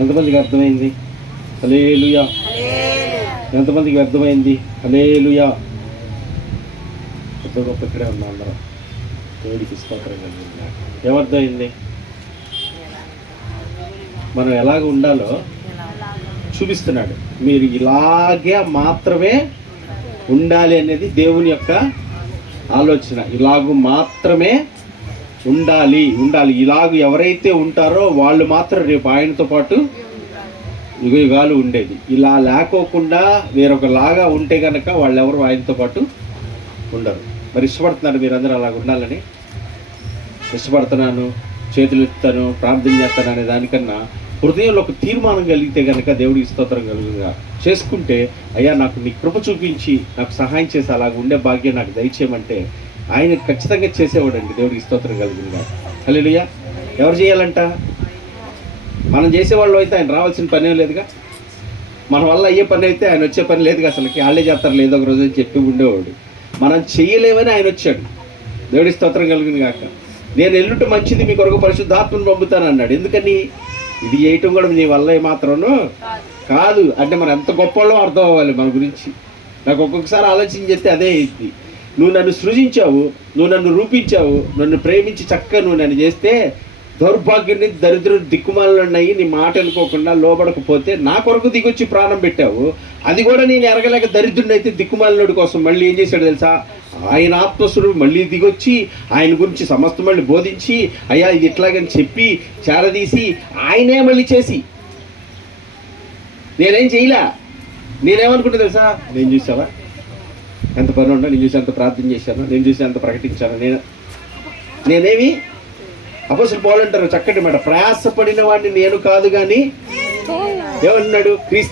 ఎంతమందికి అర్థమైంది? హలేలుయా ఎంతమందికి అర్థమైంది? హలేలుయా పెద్ద గొప్ప ఇక్కడే ఉన్నాం అందరం. దేవుడికి స్తోత్రం కలిగింది ఏమర్థమైంది? మనం ఎలాగ ఉండాలో చూపిస్తున్నాడు. మీరు ఇలాగే మాత్రమే ఉండాలి అనేది దేవుని యొక్క ఆలోచన. ఇలాగూ మాత్రమే ఉండాలి ఉండాలి. ఇలాగ ఎవరైతే ఉంటారో వాళ్ళు మాత్రం రేపు ఆయనతో పాటు యుగ యుగాలు ఉండేది. ఇలా లేకోకుండా వేరొకలాగా ఉంటే కనుక వాళ్ళు ఎవరు ఆయనతో పాటు ఉండరు. మరి ఇష్టపడుతున్నారు మీరందరూ అలాగ ఉండాలని? ఇష్టపడుతున్నాను చేతులు ఎత్తాను ప్రార్థన చేస్తాను అనే దానికన్నా హృదయంలో ఒక తీర్మానం కలిగితే కనుక దేవుడికి స్తోత్రం కలుగుగా. చేసుకుంటే అయ్యా నాకు నీ కృప చూపించి నాకు సహాయం చేసి అలాగ ఉండే భాగ్యం నాకు దయచేయమంటే ఆయన ఖచ్చితంగా చేసేవాడండి. దేవుడికి స్తోత్రం కలిగిందా హల్లెలూయా. ఎవరు చేయాలంట? మనం చేసేవాళ్ళు అయితే ఆయన రావాల్సిన పనే లేదుగా. మన వల్ల అయ్యే పని అయితే ఆయన వచ్చే పని లేదుగా అసలుకి. వాళ్ళే చేస్తారు లేదో ఒక రోజు చెప్పి ఉండేవాడు. మనం చేయలేమని ఆయన వచ్చాడు. దేవుడి స్తోత్రం కలిగింది కాక నేను ఎల్లుంటే మంచిది మీ కొరకు పరిశుద్ధాత్మను పంపుతాను అన్నాడు ఎందుకని? ఇది చేయటం కూడా నీ వల్ల ఏమాత్రను కాదు. అంటే మనం ఎంత గొప్పలో అర్థం అవ్వాలి మన గురించి. నాకు ఒక్కొక్కసారి ఆలోచన చేస్తే అదే అయింది నువ్వు నన్ను సృజించావు నువ్వు నన్ను రూపించావు నన్ను ప్రేమించి చక్కగా నువ్వు నన్ను చేస్తే దౌర్భాగ్యుని దరిద్రుడు దిక్కుమాలన్నాయి నీ మాట అనుకోకుండా లోబడకపోతే నా కొరకు దిగొచ్చి ప్రాణం పెట్టావు. అది కూడా నేను ఎరగలేక దరిద్రుడిని అయితే దిక్కుమాలనుడి కోసం మళ్ళీ ఏం చేశాడు తెలుసా? ఆయన ఆత్మస్వరుడు మళ్ళీ దిగొచ్చి ఆయన గురించి సమస్త మళ్ళీ బోధించి అయ్యా ఇది ఇట్లాగని చెప్పి చేరదీసి ఆయనే మళ్ళీ చేసి. నేనేం చేయలే? నేనేమనుకుంటా తెలుసా? నేను చూసావా? ఎంత పని ఉన్నా నేను చూసి ఎంత ప్రార్థన చేశాను నేను చూసి ఎంత ప్రకటించాను. నేను నేనేమి? అపోసలు పోలంటారు చక్కటి మాట ప్రయాసపడిన వాడిని నేను కాదు కానీ ఏమన్నాడు? క్రీస్తు